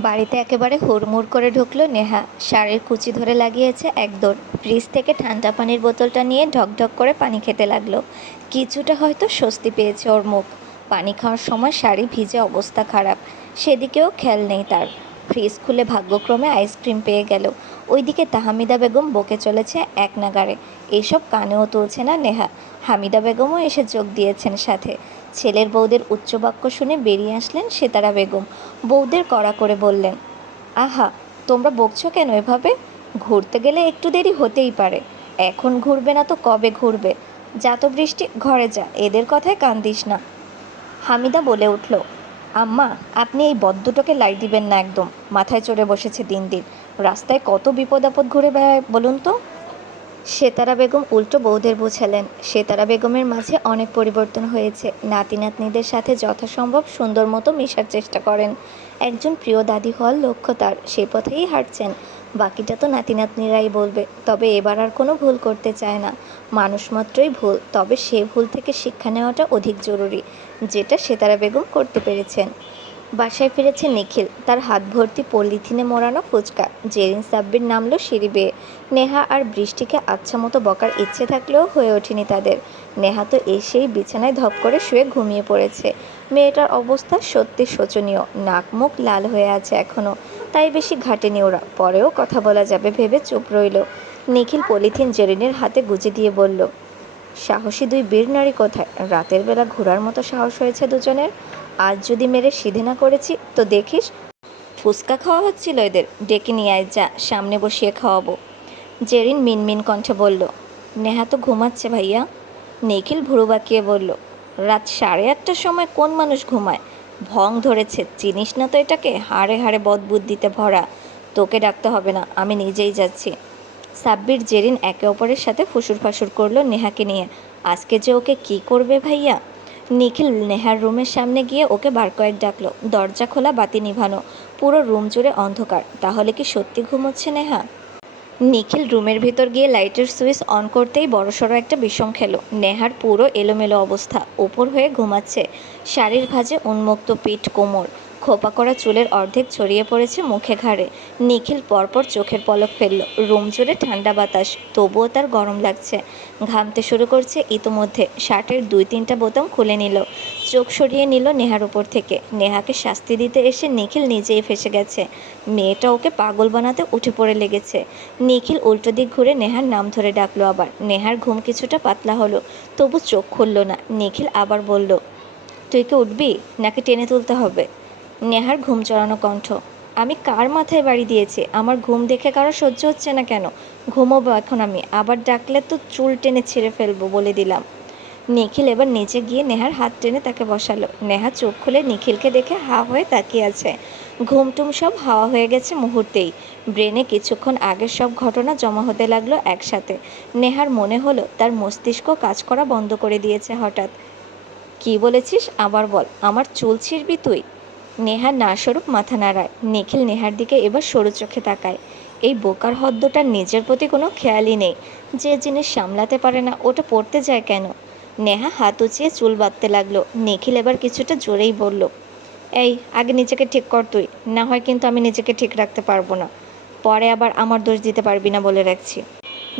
বাড়িতে একেবারে হুড়মুড় করে ঢুকলো নেহা। শাড়ির কুচি ধরে লাগিয়েছে একদৌড়। ফ্রিজ থেকে ঠান্ডা পানির বোতলটা নিয়ে ঢকঢক করে পানি খেতে লাগলো। কিছুটা হয়তো স্বস্তি পেয়েছে ওর মুখ। পানি খাওয়ার সময় শাড়ি ভিজে অবস্থা খারাপ, সেদিকেও খেয়াল নেই তার। ফ্রিজ খুলে ভাগ্যক্রমে আইসক্রিম পেয়ে গেল। ওইদিকে তাহমিদা বেগম বকে চলেছে এক নাগাড়ে। এইসব কানেও তুলছে না নেহা। হামিদা বেগমও এসে যোগ দিয়েছেন সাথে। ছেলের বউদের উচ্চবাক্য শুনে বেরিয়ে আসলেন সেতারা বেগম। বউদের কড়া করে বললেন, আহা, তোমরা বকছো কেন এভাবে? ঘুরতে গেলে একটু দেরি হতেই পারে। এখন ঘুরবে না তো কবে ঘুরবে? যা তো বৃষ্টি, ঘরে যা, এদের কথায় কান দিস না। হামিদা বলে উঠল, আম্মা, আপনি এই বদ্দুটোকে লাই দিবেন না একদম। মাথায় চড়ে বসেছে দিন দিন। রাস্তায় কত বিপদ আপদ ঘুরে বেড়ায় বলুন তো। সেতারা বেগম উল্টো বউদের বোঝালেন, সেতারা বেগমের মাঝে অনেক পরিবর্তন হয়েছে। নাতি নাতনিদের সাথে যথাসম্ভব সুন্দর মতো মেশার চেষ্টা করেন। একজন প্রিয় দাদি হওয়ার লক্ষ্য তার, সে পথেই হাঁটছেন। বাকিটা তো নাতি নাতনিরাই বলবে। তবে এবার আর কোনো ভুল করতে চায় না। মানুষ মাত্রই ভুল, তবে সে ভুল থেকে শিক্ষা নেওয়াটা অধিক জরুরি, যেটা সেতারা বেগম করতে পেরেছেন। বাসায় ফিরেছে নিখিল, তার হাত ভর্তি পলিথিনে মোড়ানো ফুচকা। জেরিন সাব্বির নামলো সিঁড়ি বেয়ে। নেহা আর বৃষ্টিকে আচ্ছা মতো বকার ইচ্ছে থাকলেও হয়ে ওঠেনি তাদের। নেহা তো এসেই বিছানায় ধপ করে শুয়ে ঘুমিয়ে পড়েছে। মেয়েটার অবস্থা সত্যি শোচনীয়, নাক মুখ লাল হয়ে আছে এখনও। তাই বেশি ঘাটেনি ওরা, পরেও কথা বলা যাবে ভেবে চুপ রইল। নিখিল পলিথিন জেরিনের হাতে গুজে দিয়ে বলল, সাহসী দুই বীর নারী কোথায়? রাতের বেলা ঘোরার মতো সাহস হয়েছে দুজনের। আজ যদি মেরে সিধে না করেছি তো দেখিস। ফুচকা খাওয়া হচ্ছিল এদের, ডেকে নিয়ে আয়, যা, সামনে বসিয়ে খাওয়াবো। জেরিন মিনমিন কণ্ঠে বলল, নেহা তো ঘুমাচ্ছে ভাইয়া। নিখিল ভুরু বাঁকিয়ে বলল, রাত 8:30টার সময় কোন মানুষ ঘুমায়? ভং ধরেছে, চিনিস না তো এটাকে? হাড়ে হাড়ে বদবুদ্ধিতে ভরা। তোকে ডাকতে হবে না, আমি নিজেই যাচ্ছি। সাব্বির জেরিন একে অপরের সাথে ফুসুর ফাসুর করলো নেহাকে নিয়ে। আজকে যে ওকে কি করবে ভাইয়া। নিখিল নেহার রুমের সামনে গিয়ে ওকে বার কয়েক ডাকলো। দরজা খোলা, বাতি নিভানো, পুরো রুম জুড়ে অন্ধকার। তাহলে কি সত্যি ঘুমোচ্ছে নেহা? নিখিল রুমের ভেতর গিয়ে লাইটের সুইচ অন করতেই বড়সড় একটা বিষম খেলো। নেহার পুরো এলোমেলো অবস্থা, ওপর হয়ে ঘুমাচ্ছে। শাড়ির ভাঁজে উন্মুক্ত পিঠ, কোমর, খোপা করা চুলের অর্ধেক ছড়িয়ে পড়েছে মুখে ঘাড়ে। নিখিল পরপর চোখের পলক ফেলল। রুম জুড়ে ঠান্ডা বাতাস, তবুও তার গরম লাগছে। ঘামতে শুরু করছে ইতোমধ্যে। শার্টের 2-3টা বোতাম খুলে নিল। চোখ সরিয়ে নিল নেহার উপর থেকে। নেহাকে শাস্তি দিতে এসে নিখিল নিজেই ফেঁসে গেছে। মেয়েটা ওকে পাগল বানাতে উঠে পড়ে লেগেছে। নিখিল উল্টো দিক ঘুরে নেহার নাম ধরে ডাকলো আবার। নেহার ঘুম কিছুটা পাতলা হলো, তবু চোখ খুলল না। নিখিল আবার বলল, তুই কি উঠবি নাকি টেনে তুলতে হবে? নেহার ঘুম চড়ানো কণ্ঠ, আমি কার মাথায় বাড়ি দিয়েছি? আমার ঘুম দেখে কারো সহ্য হচ্ছে না কেন? ঘুমোবো এখন আমি, আবার ডাকলে তো চুল টেনে ছিঁড়ে ফেলবো বলে দিলাম। নিখিল এবার নিচে গিয়ে নেহার হাত টেনে তাকে বসালো। নেহা চোখ খুলে নিখিলকে দেখে হা হয়ে তাকিয়ে আছে। ঘুমটুম সব হাওয়া হয়ে গেছে মুহূর্তেই। ব্রেনে কিছুক্ষণ আগের সব ঘটনা জমা হতে লাগলো একসাথে। নেহার মনে হলো তার মস্তিষ্ক কাজ করা বন্ধ করে দিয়েছে হঠাৎ। কি বলেছিস আবার বল, আমার চুল ছিঁড়বি তুই? নেহা না স্বরূপ মাথা নাড়ায়। নিখিল নেহার দিকে এবার সরু চোখে তাকায়। এই বোকার হদ্দটার নিজের প্রতি কোনো খেয়ালই নেই। যে জিনিস সামলাতে পারে না ওটা পড়তে যায় কেন? নেহা হাত উঁচিয়ে চুল বাঁধতে লাগলো। নিখিল এবার কিছুটা জোরেই বলল, এই, আগে নিজেকে ঠিক কর তুই, না হয় কিন্তু আমি নিজেকে ঠিক রাখতে পারবো না। পরে আবার আমার দোষ দিতে পারবি না বলে রাখছি।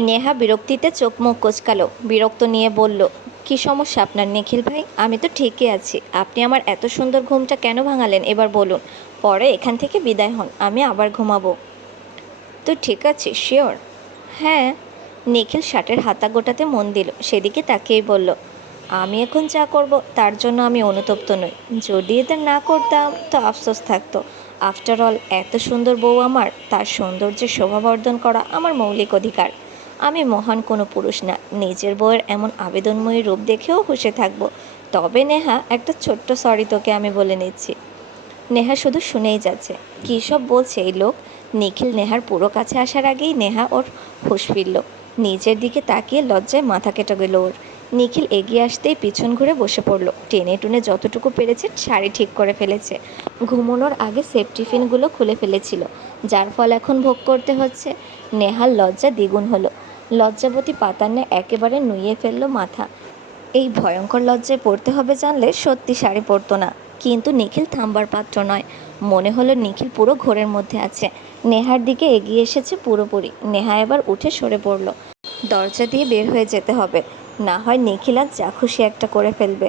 নেহা বিরক্তিতে চোখ মুখ কোঁচকালো। বিরক্ত নিয়ে বলল, কী সমস্যা আপনার নিখিল ভাই? আমি তো ঠিকই আছি। আপনি আমার এত সুন্দর ঘুমটা কেন ভাঙালেন এবার বলুন। পরে এখান থেকে বিদায় হন, আমি আবার ঘুমাবো। তুই ঠিক আছিস, শিওর? হ্যাঁ। নিখিল শার্টের হাতা গোটাতে মন দিল। সেদিকে তাকিয়েই বলল, আমি এখন যা করব তার জন্য আমি অনুতপ্ত নই। যদি এদের না করতাম তো আফসোস থাকতো। আফটার অল এত সুন্দর বউ আমার, তার সৌন্দর্যের শোভাবর্ধন করা আমার মৌলিক অধিকার। আমি মহান কোনো পুরুষ না, নিজের বউয়ের এমন আবেদনময়ী রূপ দেখেও হুঁশে থাকবো। তবে নেহা, একটা ছোট্ট সরি তোকে আমি বলে নিচ্ছি। নেহা শুধু শুনেই যাচ্ছে। কী সব বলছে এই লোক। নিখিল নেহার পুরো কাছে আসার আগেই নেহা ওর হুঁশ ফিরল। নিজের দিকে তাকিয়ে লজ্জায় মাথা কেটে গেল ওর। নিখিল এগিয়ে আসতেই পিছন ঘুরে বসে পড়ল। টেনে টুনে যতটুকু পেরেছে শাড়ি ঠিক করে ফেলেছে। ঘুমানোর আগে সেফ টিফিনগুলো খুলে ফেলেছিল, যার ফল এখন ভোগ করতে হচ্ছে। নেহার লজ্জা দ্বিগুণ হলো। লজ্জাবতী পাতার ন্যায় একেবারে নুইয়ে ফেলল মাথা। এই ভয়ঙ্কর লজ্জায় পড়তে হবে জানলে সত্যি শাড়ি পরতো না। কিন্তু নিখিল থামবার পাত্র নয়। মনে হলো নিখিল পুরো ঘোরের মধ্যে আছে। নেহার দিকে এগিয়ে এসেছে পুরোপুরি। নেহা এবার উঠে সরে পড়ল। দরজা দিয়ে বের হয়ে যেতে হবে, না হয় নিখিল আজ যা খুশি একটা করে ফেলবে।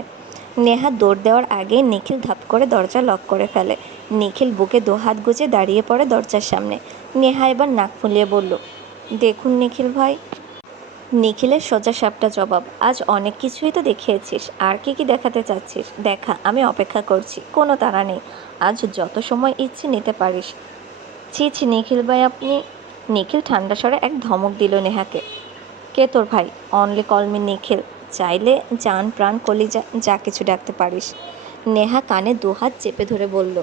নেহা দৌড় দেওয়ার আগেই নিখিল ধাপ করে দরজা লক করে ফেলে। নিখিল বুকে দুহাত গুজে দাঁড়িয়ে পড়ে দরজার সামনে। নেহা এবার নাক ফুলিয়ে বলল, দেখুন নিখিল ভাই। নিখিলের সোজা সাপটা জবাব, আজ অনেক কিছুই তো দেখিয়েছিস, আর কি কি দেখাতে চাচ্ছিস দেখা, আমি অপেক্ষা করছি, কোনো তাড়া নেই, আজ যত সময় ইচ্ছে নিতে পারিস। ছি ছি নিখিল ভাই আপনি। নিখিল ঠান্ডা স্বরে এক ধমক দিল নেহাকে। কে তোর ভাই? অনলি কল মি নিখিল, চাইলে জান প্রাণ কলিজা যা কিছু ডাকতে পারিস। নেহা কানে দুহাত চেপে ধরে বলল,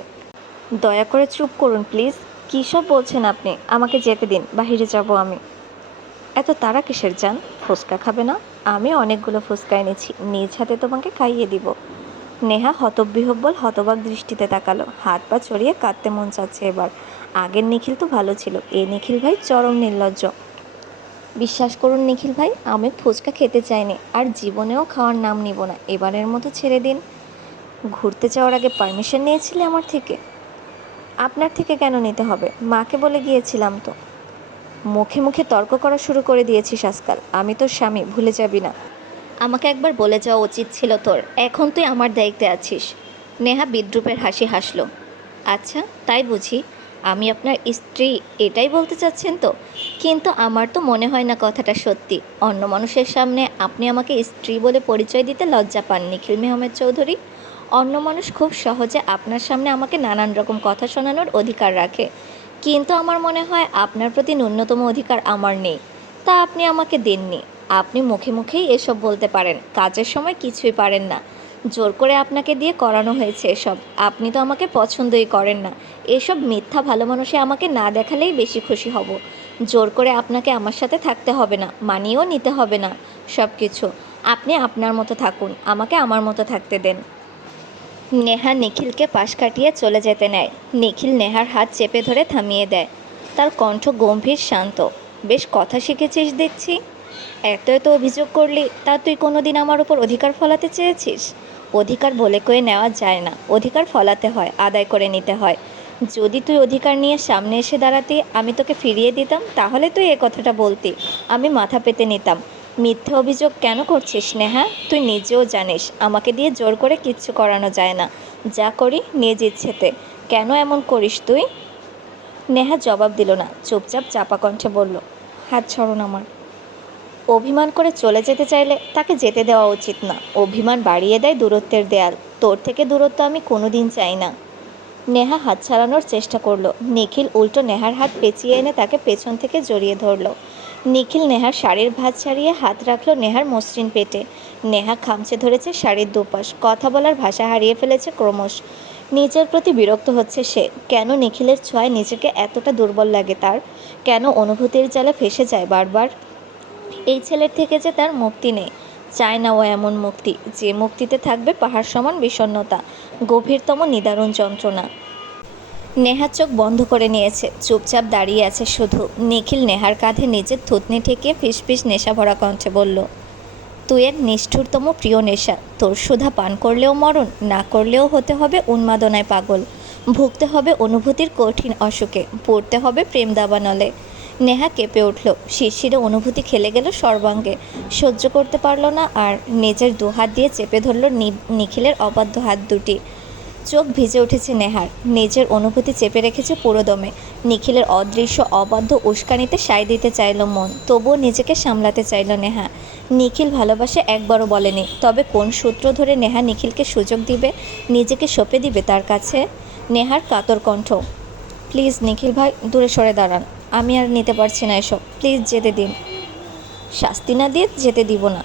দয়া করে চুপ করুন প্লিজ। কী সব বলছেন আপনি? আমাকে যেতে দিন, বাহিরে যাব আমি। এত তাড়া কিসের জান? ফুচকা খাবে না? আমি অনেকগুলো ফুচকা এনেছি, নিজ হাতে তোমাকে খাইয়ে দিব। নেহা হতবিহ্বল হতবাক দৃষ্টিতে তাকালো। হাত পা ছড়িয়ে কাঁদতে মন চাচ্ছে এবার। আগের নিখিল তো ভালো ছিল, এ নিখিল ভাই চরম নির্লজ্জ। বিশ্বাস করুন নিখিল ভাই, আমি ফুচকা খেতে চাইনি, আর জীবনেও খাওয়ার নাম নিব না, এবারের মতো ছেড়ে দিন। ঘুরতে যাওয়ার আগে পারমিশন নিয়েছিলে আমার থেকে? আপনার থেকে কেন নিতে হবে? মাকে বলে গিয়েছিলাম তো। মুখে মুখে তর্ক করা শুরু করে দিয়েছিস আজকাল। আমি তোর স্বামী, ভুলে যাবি না। আমাকে একবার বলে যাওয়া উচিত ছিল তোর, এখন তুই আমার দায়িত্বে আছিস। নেহা বিদ্রূপের হাসি হাসল। আচ্ছা তাই বুঝি, আমি আপনার স্ত্রী, এটাই বলতে চাচ্ছেন তো? কিন্তু আমার তো মনে হয় না কথাটা সত্যি। অন্য মানুষের সামনে আপনি আমাকে স্ত্রী বলে পরিচয় দিতে লজ্জা পান নিখিল মেহমেদ চৌধুরী। অন্য মানুষ খুব সহজে আপনার সামনে আমাকে নানান রকম কথা শোনানোর অধিকার রাখে, কিন্তু আমার মনে হয় আপনার প্রতি ন্যূনতম অধিকার আমার নেই। তা আপনি আমাকে দেননি। আপনি মুখে মুখেই এসব বলতে পারেন, কাজের সময় কিছুই পারেন না। জোর করে আপনাকে দিয়ে করানো হয়েছে এসব। আপনি তো আমাকে পছন্দই করেন না। এসব মিথ্যা ভালো মানুষে আমাকে না দেখালেই বেশি খুশি হব। জোর করে আপনাকে আমার সাথে থাকতে হবে না, মানিয়েও নিতে হবে না সব কিছু। আপনি আপনার মতো থাকুন, আমাকে আমার মতো থাকতে দেন। নেহা নিখিলকে পাশ কাটিয়ে চলে যেতে নেয়। নিখিল নেহার হাত চেপে ধরে থামিয়ে দেয়। তার কণ্ঠ গম্ভীর শান্ত। বেশ কথা শিখেছিস দেখছি। এত এত অভিযোগ করলি, তা তুই কোনো দিন আমার ওপর অধিকার ফলাতে চেয়েছিস? অধিকার বলে কয়ে নেওয়া যায় না, অধিকার ফলাতে হয়, আদায় করে নিতে হয়। যদি তুই অধিকার নিয়ে সামনে এসে দাঁড়াতি, আমি তোকে ফিরিয়ে দিতাম, তাহলে তুই এ কথাটা বলতি, আমি মাথা পেতে নিতাম। মিথ্যে অভিযোগ কেন করছিস নেহা? তুই নিজেও জানিস আমাকে দিয়ে জোর করে কিচ্ছু করানো যায় না, যা করি নিজ ইচ্ছেতে। কেন এমন করিস তুই? নেহা জবাব দিল না, চুপচাপ চাপা কণ্ঠে বলল, হাত ছাড়ুন আমার। অভিমান করে চলে যেতে চাইলে তাকে যেতে দেওয়া উচিত না। অভিমান বাড়িয়ে দেয় দূরত্বের দেয়াল। তোর থেকে দূরত্ব আমি কোনোদিন চাই না। নেহা হাত ছাড়ানোর চেষ্টা করলো। নিখিল উল্টো নেহার হাত পেঁচিয়ে এনে তাকে পেছন থেকে জড়িয়ে ধরল। নিখিল নেহার শাড়ির ভাঁজ ছাড়িয়ে হাত রাখলো নেহার মসৃণ পেটে। নেহা খামচে ধরেছে শাড়ির দুপাশ, কথা বলার ভাষা হারিয়ে ফেলেছে ক্রমশ। নিজের প্রতি বিরক্ত হচ্ছে সে। কেন নিখিলের ছোঁয়ায় নিজেকে এতটা দুর্বল লাগে তার? কেন অনুভূতির জালে ফেসে যায় বারবার? এই ছেলের থেকে যে তার মুক্তি নেই। চায় না ও এমন মুক্তি, যে মুক্তিতে থাকবে পাহাড় সমান বিষণ্ণতা, গভীরতম নিদারুণ যন্ত্রণা। নেহা চোখ বন্ধ করে নিয়েছে, চুপচাপ দাঁড়িয়ে আছে শুধু। নিখিল নেহার কাঁধে নিজের থুতনি ঠেকিয়ে ফিসফিস নেশা ভরা কণ্ঠে বলল, তুই এক নিষ্ঠুরতম প্রিয় নেশা। তোর সুধা পান করলেও মরণ, না করলেও হতে হবে উন্মাদনায় পাগল, ভুগতে হবে অনুভূতির কঠিন অসুখে, পড়তে হবে প্রেম দাবানলে। নেহা কেঁপে উঠল। শিরশিরে অনুভূতি খেলে গেল সর্বাঙ্গে। সহ্য করতে পারল না আর। নিজের দুহাত দিয়ে চেপে ধরল নিখিলের অবাধ্য হাত দুটি। চোখ ভিজে উঠেছে নেহার। নিজের অনুভূতি চেপে রেখেছে পুরোদমে। নিখিলের অদৃশ্য অবাধ্য উস্কানিতে সায় দিতে চাইল মন, তবুও নিজেকে সামলাতে চাইল নেহা। নিখিল ভালোবাসে একবারও বলেনি, তবে কোন সূত্র ধরে নেহা নিখিলকে সুযোগ দিবে, নিজেকে সঁপে দিবে তার কাছে? নেহার কাতর কণ্ঠ, প্লিজ নিখিল ভাই, দূরে সরে দাঁড়ান, আমি আর নিতে পারছি না এসব, প্লিজ যেতে দিন। শাস্তি না দিয়ে যেতে দিব না।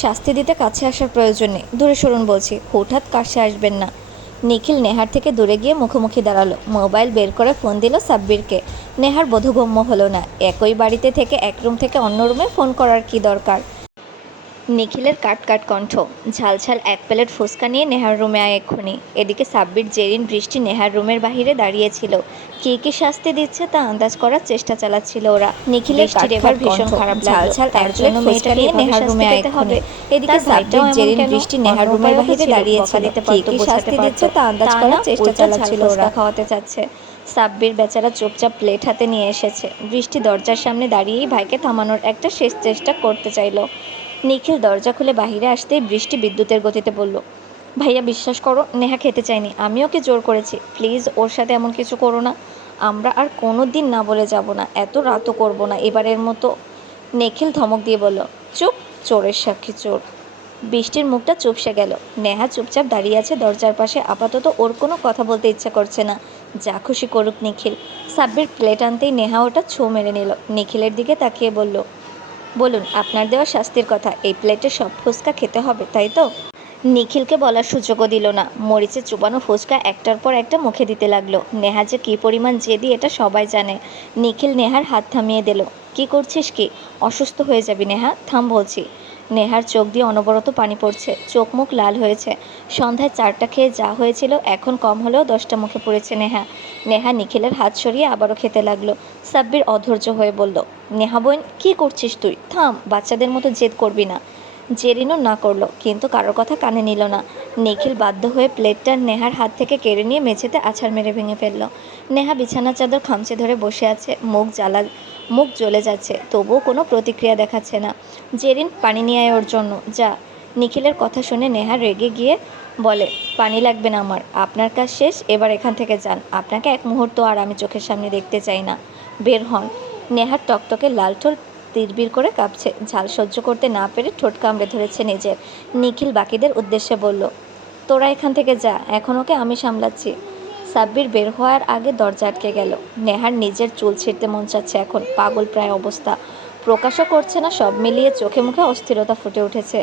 শাস্তি দিতে কাছে আসার প্রয়োজন নেই, দূরে সরুন বলছি, হুটহাট কাছে আসবেন না। নিখিল নেহার থেকে দূরে গিয়ে মুখোমুখি দাঁড়ালো। মোবাইল বের করে ফোন দিল সাব্বিরকে। নেহার বোধগম্য হলো না। একই বাড়িতে থেকে এক রুম থেকে অন্য রুমে ফোন করার কি দরকার? নিখিলের কাট কণ্ঠ। ঝালঝাল এক প্লেট ফুচকা নিয়ে নেহার রুমে আয় এক্ষুনি। এদিকে সাব্বির, জেরিন, বৃষ্টি নেহার রুমের বাহিরে দাঁড়িয়েছিল। কি শাস্তি দিচ্ছে তা আন্দাজ করার চেষ্টা চালাচ্ছিল ওরা। নিখিলের এবার ভীষণ খারাপ লাগলো, তার জন্য মেয়েটা নিয়ে নেহার রুমে আয় হবে। এদিকে সাব্বির, জেরিন, বৃষ্টি নেহার রুমের বাহিরে দাঁড়িয়েছিল। কি শাস্তি দিচ্ছে তা আন্দাজ করার চেষ্টা চালাচ্ছিল ওরা। খাওয়াতে চাচ্ছে। সাব্বির বেচারা চুপচাপ প্লেট হাতে নিয়ে এসেছে। বৃষ্টি দরজার সামনে দাঁড়িয়েই ভাইকে থামানোর একটা শেষ চেষ্টা করতে চাইল। নিখিল দরজা খুলে বাহিরে আসতেই বৃষ্টি বিদ্যুতের গতিতে বলল, ভাইয়া বিশ্বাস করো, নেহা খেতে চায়নি, আমি ওকে জোর করেছি। প্লিজ ওর সাথে এমন কিছু করো না। আমরা আর কোনো দিন না বলে যাব না, এত রাতও করবো না এবারের মতো। নিখিল ধমক দিয়ে বলল, চুপ, চোরের সাক্ষী চোর। বৃষ্টির মুখটা চুপসে গেল। নেহা চুপচাপ দাঁড়িয়ে আছে দরজার পাশে। আপাতত ওর কোনো কথা বলতে ইচ্ছা করছে না। যা খুশি করুক নিখিল। সাব্বির প্লেট আনতেই নেহা ওটা ছো মেরে নিল। নিখিলের দিকে তাকিয়ে বলল, বলুন আপনার দেওয়া শাস্তির কথা। এই প্লেটে সব ফুচকা খেতে হবে, তাই তো? নিখিলকে বলার সুযোগও দিল না। মরিচে চুবানো ফুচকা একটার পর একটা মুখে দিতে লাগলো। নেহা যে কী পরিমাণ জেদি এটা সবাই জানে। নিখিল নেহার হাত থামিয়ে দিল। কি করছিস কি? অসুস্থ হয়ে যাবি নেহা, থাম বলছি। নেহার চোখ দিয়ে অনবরত পানি পড়ছে, চোখ মুখ লাল হয়েছে। সন্ধ্যায় 4টা খেয়ে যা হয়েছিল এখন কম হলেও 10টা মুখে পড়েছে নেহা। নেহা নিখিলের হাত সরিয়ে আবারও খেতে লাগলো। সাব্বির অধৈর্য হয়ে বলল, নেহা বোন, কী করছিস তুই? থাম, বাচ্চাদের মতো জেদ করবি না। জেরিনও না করলো, কিন্তু কারোর কথা কানে নিল না। নিখিল বাধ্য হয়ে প্লেটটা নেহার হাত থেকে কেড়ে নিয়ে মেঝেতে আছাড় মেরে ভেঙে ফেলল। নেহা বিছানার চাদর খামচে ধরে বসে আছে, মুখ জ্বলে যাচ্ছে, তবুও কোনো প্রতিক্রিয়া দেখাচ্ছে না। জেরিন, পানি নিয়ে আয় ওর জন্য, যা। নিখিলের কথা শুনে নেহা রেগে গিয়ে বলে, পানি লাগবে না আমার, আপনার কাজ শেষ, এবার এখান থেকে যান। আপনাকে এক মুহূর্ত আর আমি চোখের সামনে দেখতে চাই না, বের হন। নেহার টকটকে লাল ঠোঁট তিরবির করে কাঁপছে। ঝাল সহ্য করতে না পেরে ঠোঁট কামড়ে ধরেছে নিজের। নিখিল বাকিদের উদ্দেশ্যে বলল, তোরা এখান থেকে যা, এখন ওকে আমি সামলাচ্ছি। সাব্বির বের হওয়ার আগে দরজা আটকে গেল। নেহার নিজের চুল ছিঁড়তে মন চাচ্ছে এখন, পাগল প্রায় অবস্থা। প্রকাশও করছে না, সব মিলিয়ে চোখে মুখে অস্থিরতা ফুটে উঠেছে।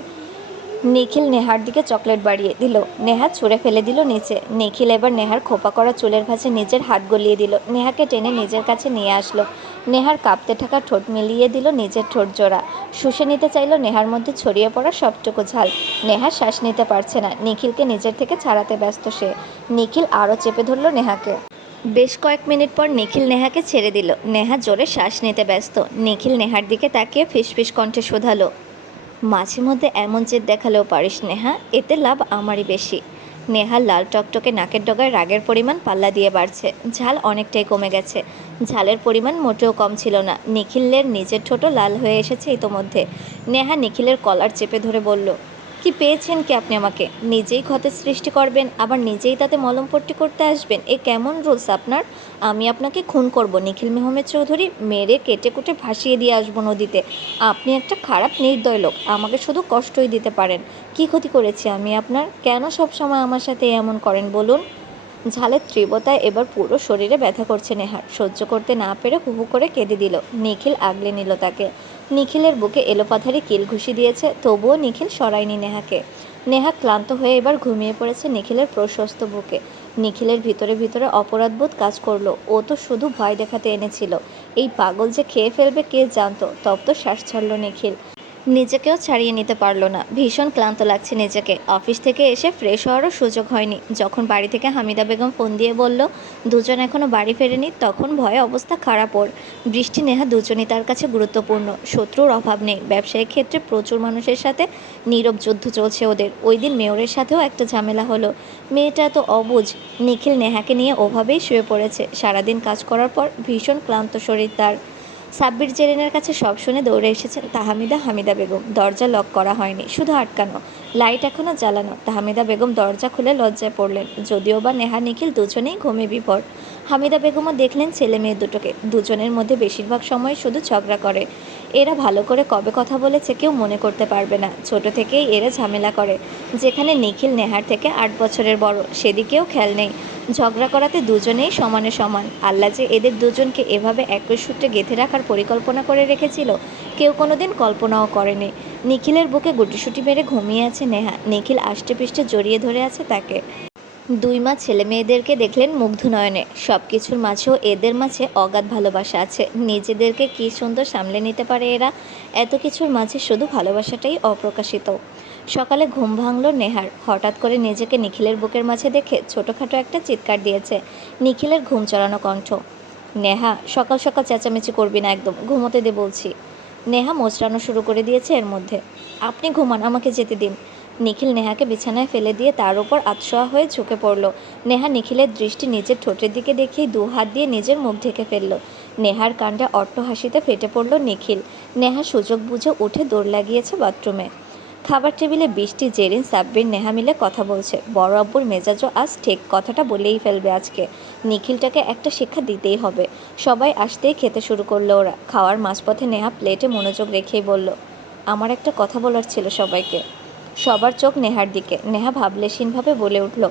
নিখিল নেহার দিকে চকলেট বাড়িয়ে দিল। নেহা ছুঁড়ে ফেলে দিল নিচে। নিখিল এবার নেহার খোপা করা চুলের ভাঁজে নিজের হাত গলিয়ে দিল। নেহাকে টেনে নিজের কাছে নিয়ে আসলো। নেহার কাঁপতে থাকা ঠোঁট মিলিয়ে দিল নিজের ঠোঁট জোড়া। শুষে নিতে চাইল নেহার মধ্যে ছড়িয়ে পড়া সবটুকু ঝাল। নেহা শ্বাস নিতে পারছে না। নিখিলকে নিজের থেকে ছাড়াতে ব্যস্ত সে। নিখিল আরও চেপে ধরল নেহাকে। বেশ কয়েক মিনিট পর নিখিল নেহাকে ছেড়ে দিল। নেহা জোরে শ্বাস নিতে ব্যস্ত। নিখিল নেহার দিকে তাকিয়ে ফিসফিস কণ্ঠে শোধালো, মাঝে মধ্যে এমন জেদ দেখালেও পারিস নেহা, এতে লাভ আমারই বেশি। নেহার লাল টকটকে নাকের ডগায় রাগের পরিমাণ পাল্লা দিয়ে বাড়ছে। ঝাল অনেকটাই কমে গেছে। ঝালের পরিমাণ মোটেও কম ছিল না। নিখিলের নিজের ঠোঁটও লাল হয়ে এসেছে ইতোমধ্যে। নেহা নিখিলের কলার চেপে ধরে বলল, কি পেয়েছেন কি আপনি আমাকে? নিজেই ক্ষতের সৃষ্টি করবেন, আবার নিজেই তাতে মলমপট্টি করতে আসবেন, এ কেমন রুলস আপনার? আমি আপনাকে খুন করব নিখিল মেহমেদ চৌধুরী, মেরে কেটে কুটে ভাসিয়ে দিয়ে আসবো নদীতে। আপনি একটা খারাপ নির্দয় লোক, আমাকে শুধু কষ্টই দিতে পারেন। কি ক্ষতি করেছি আমি আপনার? কেন সব সময় আমার সাথে এমন করেন বলুন? ঝালের তীব্রতায় এবার পুরো শরীরে ব্যথা করছে নেহার। সহ্য করতে না পেরে হু হু করে কেঁদে দিল। নিখিল আগলে নিল তাকে। নিখিলের বুকে এলোপাথারি কিল ঘুষি দিয়েছে, তবুও নিখিল সরায়নি নেহাকে। নেহা ক্লান্ত হয়ে এবার ঘুমিয়ে পড়েছে নিখিলের প্রশস্ত বুকে। নিখিলের ভিতরে ভিতরে অপরাধবোধ কাজ করলো। ও তো শুধু ভয় দেখাতে এনেছিল। এই পাগল যে খেয়ে ফেলবে কে জানতো। তপ্ত শ্বাস ছাড়ল নিখিল। নিজেকেও ছাড়িয়ে নিতে পারল না। ভীষণ ক্লান্ত লাগছে নিজেকে। অফিস থেকে এসে ফ্রেশ হওয়ারও সুযোগ হয়নি। যখন বাড়ি থেকে হামিদা বেগম ফোন দিয়ে বলল দুজন এখনও বাড়ি ফেরেনি, তখন ভয়ে অবস্থা খারাপ ওর। বৃষ্টি নেহা দুজনই তার কাছে গুরুত্বপূর্ণ। শত্রুর অভাব নেই। ব্যবসায়িক ক্ষেত্রে প্রচুর মানুষের সাথে নীরব যুদ্ধ চলছে ওদের। ওই দিন মেয়রের সাথেও একটা ঝামেলা হলো। মেয়েটা তো অবুঝ। নিখিল নেহাকে নিয়ে ওভাবেই শুয়ে পড়েছে। সারাদিন কাজ করার পর ভীষণ ক্লান্ত শরীর তার। সাব্বির জেরিনের কাছে সব শুনে দৌড়ে এসেছেন হামিদা বেগম। দরজা লক করা হয়নি, শুধু আটকানো, লাইট এখনও জ্বালানো। তাহমিদা বেগম দরজা খুলে লজ্জায় পড়লেন। যদিও বা নেহা নিখিল দুজনেই ঘুমে বিভোর। হামিদা বেগমও দেখলেন ছেলে মেয়ে দুটোকে। দুজনের মধ্যে বেশিরভাগ সময় শুধু ঝগড়া করে। এরা ভালো করে কবে কথা বলেছে কেউ মনে করতে পারবে না। ছোট থেকেই এরা ঝামেলা করে। যেখানে নিখিল নেহার থেকে 8 বছরের বড়, সেদিকেও খেয়াল নেই। ঝগড়া করাতে দুজনেই সমানে সমান। আল্লাহ যে এদের দুজনকে এভাবে একই সূত্রে গেঁথে রাখার পরিকল্পনা করে রেখেছিল, কেউ কোনোদিন কল্পনাও করেনি। নিখিলের বুকে গুটিসুটি মেরে ঘুমিয়ে আছে নেহা। নিখিল আষ্টে পৃষ্ঠে জড়িয়ে ধরে আছে তাকে। দুই মা ছেলে মেয়েদেরকে দেখলেন মুগ্ধ নয়নে। সব কিছুর মাঝেও এদের মাঝে অগাধ ভালোবাসা আছে। নিজেদেরকে কী সুন্দর সামলে নিতে পারে এরা। এত কিছুর মাঝে শুধু ভালোবাসাটাই অপ্রকাশিত। সকালে ঘুম ভাঙল নেহার। হঠাৎ করে নিজেকে নিখিলের বুকের মাঝে দেখে ছোটোখাটো একটা চিৎকার দিয়েছে নিখিলের ঘুম চড়ানো কণ্ঠ। নেহা, সকাল সকাল চেঁচামেচি করবি না, একদম ঘুমোতে দে বলছি। নেহা মোচড়ানো শুরু করে দিয়েছে এর মধ্যে। আপনি ঘুমান, আমাকে যেতে দিন। নিখিল নেহাকে বিছানায় ফেলে দিয়ে তার ওপর আতশোয়া হয়ে ঝুঁকে পড়ল। নেহা নিখিলের দৃষ্টি নিজের ঠোঁটের দিকে দেখিয়ে দু হাত দিয়ে নিজের মুখ ঢেকে ফেলল। নেহার কাণ্ডে অট্ট হাসিতে ফেটে পড়ল নিখিল। নেহা সুযোগ বুঝে উঠে দৌড় লাগিয়েছে বাথরুমে। খাবার টেবিলে বৃষ্টি, জেরিন, সাব্বির, নেহা মিলে কথা বলছে। বড় আব্বুর মেজাজও আজ ঠিক, কথাটা বলেই ফেলবে আজকে। নিখিলটাকে একটা শিক্ষা দিতেই হবে। সবাই আসতেই খেতে শুরু করলো ওরা। খাওয়ার মাঝপথে নেহা প্লেটে মনোযোগ রেখেই বলল, আমার একটা কথা বলার ছিল সবাইকে। সবার চোখ নেহার দিকে। নেহা ভাবলেশীনভাবে বলে উঠল,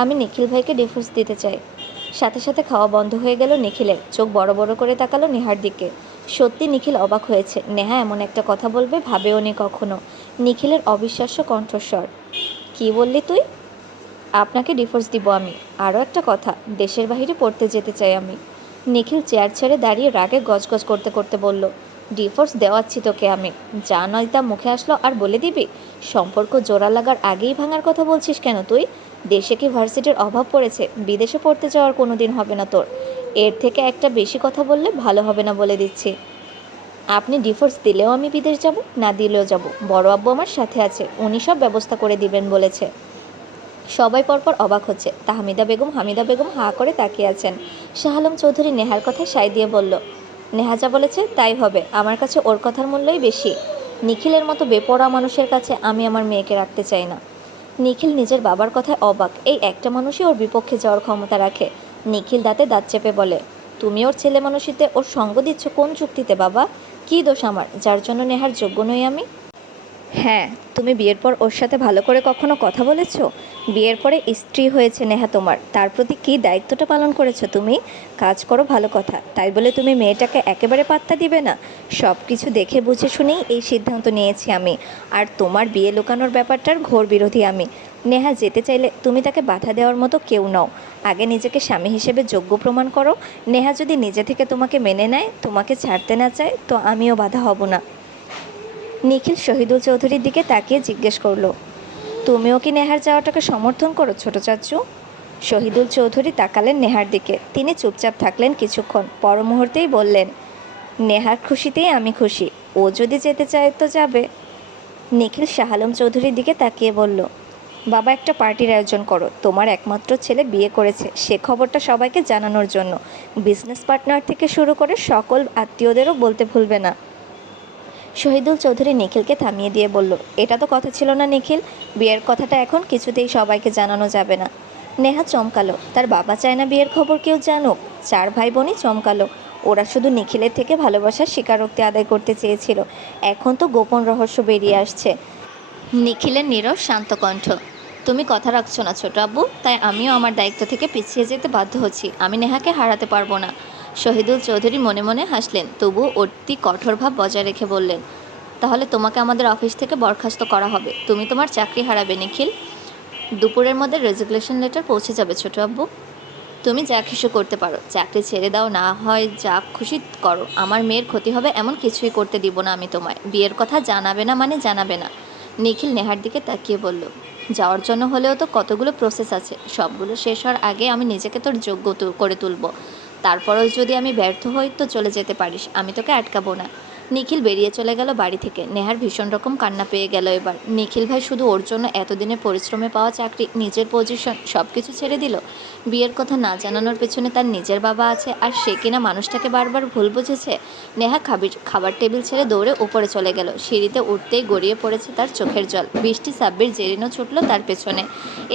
আমি নিখিল ভাইকে ডিভোর্স দিতে চাই। সাথে সাথে খাওয়া বন্ধ হয়ে গেল নিখিলের। চোখ বড় বড় করে তাকালো নেহার দিকে। সত্যি নিখিল অবাক হয়েছে। নেহা এমন একটা কথা বলবে ভাবেওনি কখনো। নিখিলের অবিশ্বাস্য কণ্ঠস্বর, কি বললি তুই? আপনাকে ডিভোর্স দিব আমি। আরও একটা কথা, দেশের বাইরে পড়তে যেতে চাই আমি। নিখিল চেয়ার ছেড়ে দাঁড়িয়ে রাগে গজগজ করতে করতে বলল, ডিভোর্স দেওয়াচ্ছি তোকে আমি। যা নয় তা মুখে আসলো আর বলে দিবি? সম্পর্ক জোড়া লাগার আগেই ভাঙার কথা বলছিস কেন তুই? দেশে কি ভার্সিটির অভাব পড়েছে? বিদেশে পড়তে যাওয়ার কোনো দিন হবে না তোর। এর থেকে একটা বেশি কথা বললে ভালো হবে না বলে দিচ্ছি। আপনি ডিভোর্স দিলেও আমি বিদেশ যাব, না দিলেও যাব। বড় আব্বু আমার সাথে আছে, উনি সব ব্যবস্থা করে দিবেন বলেছে। সবাই পরপর অবাক হচ্ছে। তাহমিদা বেগম, হামিদা বেগম হাঁ করে তাকিয়ে আছেন। শাহ আলম চৌধুরী নেহার কথায় সায় দিয়ে বলল, নেহা যা বলেছে তাই হবে। আমার কাছে ওর কথার মূল্যই বেশি। নিখিলের মতো বেপরোয়া মানুষের কাছে আমি আমার মেয়েকে রাখতে চাই না। নিখিল নিজের বাবার কথায় অবাক। এই একটা মানুষই ওর বিপক্ষে যাওয়ার ক্ষমতা রাখে। নিখিল দাঁতে দাঁত চেপে বলে, তুমি ওর ছেলে মানুষিতে ওর সঙ্গ দিচ্ছ কোন যুক্তিতে বাবা? কী দোষ আমার, যার জন্য নেহার যোগ্য নই আমি? হ্যাঁ, তুমি বিয়ের পর ওর সাথে ভালো করে কখনো কথা বলেছ? বিয়ের পরে স্ত্রী হয়েছে নেহা তোমার, তার প্রতি কী দায়িত্বটা পালন করেছো তুমি? কাজ করো ভালো কথা, তাই বলে তুমি মেয়েটাকে একেবারে পাত্তা দিবে না? সব কিছু দেখে বুঝে শুনেই এই সিদ্ধান্ত নিয়েছি আমি। আর তোমার বিয়ে লুকানোর ব্যাপারটার ঘোর বিরোধী আমি। নেহা যেতে চাইলে তুমি তাকে বাধা দেওয়ার মতো কেউ নও। আগে নিজেকে স্বামী হিসেবে যোগ্য প্রমাণ করো। নেহা যদি নিজে থেকে তোমাকে মেনে নেয়, তোমাকে ছাড়তে না চায়, তো আমিও বাধা হব না। নিখিল শহীদুল চৌধুরীর দিকে তাকিয়ে জিজ্ঞেস করল, তুমিও কি নেহার যাওয়াটাকে সমর্থন করো ছোট চাচু? শহীদুল চৌধুরী তাকালেন নেহার দিকে। তিনি চুপচাপ থাকলেন কিছুক্ষণ, পর মুহূর্তেই বললেন, নেহার খুশিতেই আমি খুশি। ও যদি যেতে চায় তো যাবে। নিখিল শাহ আলম চৌধুরীর দিকে তাকিয়ে বলল, বাবা একটা পার্টির আয়োজন করো। তোমার একমাত্র ছেলে বিয়ে করেছে, সে খবরটা সবাইকে জানানোর জন্য। বিজনেস পার্টনার থেকে শুরু করে সকল আত্মীয়দেরও বলতে ভুলবে না। শহীদুল চৌধুরী নিখিলকে থামিয়ে দিয়ে বলল, এটা তো কথা ছিল না নিখিল। বিয়ের কথাটা এখন কিছুতেই সবাইকে জানানো যাবে না। নেহা চমকালো। তার বাবা চায় না বিয়ের খবর কেউ জানুক। চার ভাই বোনই চমকালো। ওরা শুধু নিখিলের থেকে ভালোবাসার স্বীকারোক্তি আদায় করতে চেয়েছিল। এখন তো গোপন রহস্য বেরিয়ে আসছে। নিখিলের নীরব শান্ত কণ্ঠ, তুমি কথা রাখছো না ছোট আব্বু, তাই আমিও আমার দায়িত্ব থেকে পিছিয়ে যেতে বাধ্য হচ্ছি। আমি নেহাকে হারাতে পারবো না। শহীদুল চৌধুরী মনে মনে হাসলেন, তবুও অতি কঠোর ভাব বজায় রেখে বললেন, তাহলে তোমাকে আমাদের অফিস থেকে বরখাস্ত করা হবে। তুমি তোমার চাকরি হারাবে নিখিল। দুপুরের মধ্যে রেজিগনেশন লেটার পৌঁছে যাবে ছোট আব্বু। তুমি যা খুশি করতে পারো, চাকরি ছেড়ে দাও, না হয় যা খুশি করো। আমার মেয়ের ক্ষতি হবে এমন কিছুই করতে দিব না আমি তোমায়। বিয়ের কথা জানাবে না মানে জানাবে না। নিখিল নেহার দিকে তাকিয়ে বলল, যাওয়ার জন্য হলেও তো কতগুলো প্রসেস আছে। সবগুলো শেষ হওয়ার আগে আমি নিজেকে তোর যোগ্য করে তুলব। তারপরেও যদি আমি ব্যর্থ হই তো চলে যেতে পারিস, আমি তোকে আটকাবো না। নিখিল বেরিয়ে চলে গেল বাড়ি থেকে। নেহার ভীষণ রকম কান্না পেয়ে গেল এবার। নিখিল ভাই শুধু ওর জন্য এতদিনে পরিশ্রমে পাওয়া চাকরি, নিজের পজিশন সব কিছু ছেড়ে দিল। বিয়ের কথা না জানানোর পেছনে তার নিজের বাবা আছে, আর সে কিনা মানুষটাকে বারবার ভুল বুঝেছে। নেহা খাবার টেবিল ছেড়ে দৌড়ে উপরে চলে গেল। সিঁড়িতে উঠতেই গড়িয়ে পড়েছে তার চোখের জল। বৃষ্টি, সাব্বির, জেরিনও ছুটল তার পেছনে।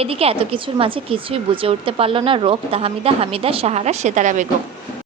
এদিকে এত কিছুর মাঝে কিছুই বুঝে উঠতে পারল না রোপ, তাহমিদা, হামিদা, সাহারা, সেতারা বেগম।